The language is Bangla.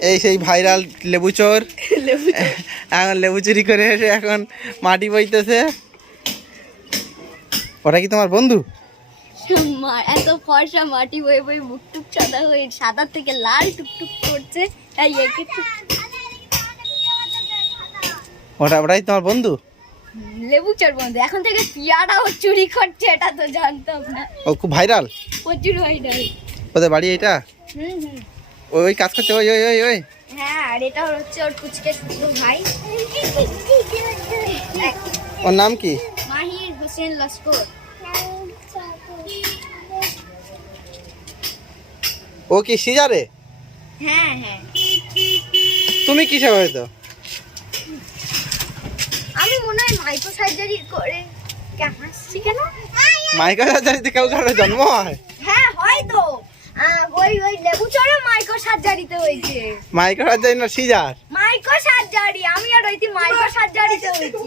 এই সেই ভাইরাল লেবু চোর। লেবু এখন লেবু চুরি করে এসে এখন মাটি বইতেছে। ওটা কি তোমার বন্ধু? এত ফর্সা মাটি বয়ে বয়ে মুখ টুক সাদা হয়ে সাদা থেকে লাল টুকটুক করছে তাই একে ওটা ওটাই তোমার বন্ধু? লেবু চোর বন্ধু এখন থেকে পিয়ারাও চুরি করছে এটা তো জানতাম না। ও খুব ভাইরাল? প্রচুর না ওদের বাড়ি এটা হুম হুম। ওই কাজ করছে ওই ওই ওই ওই। হ্যাঁ আর এটা হচ্ছে ওর ভাই। ওর নাম কি? মাহির হোসেন লস্কর। ও কি সিজারে? হ্যাঁ হ্যাঁ। তুমি কিসে হয়তো আমি মনে হয় মাইক্রো সার্জারি করে হাসছি কেন? মাইকা সার্জারিতে কেউ কারও জন্ম হয়? হ্যাঁ হয় তো। ওই ওই মাইক্রো সার্জারিতে হয়েছে। মাইকা সার্জারি না সিজার? মাইক্রো সার্জারি আমি আর ওইটি মাইক্রো সার্জারিতে হয়েছি।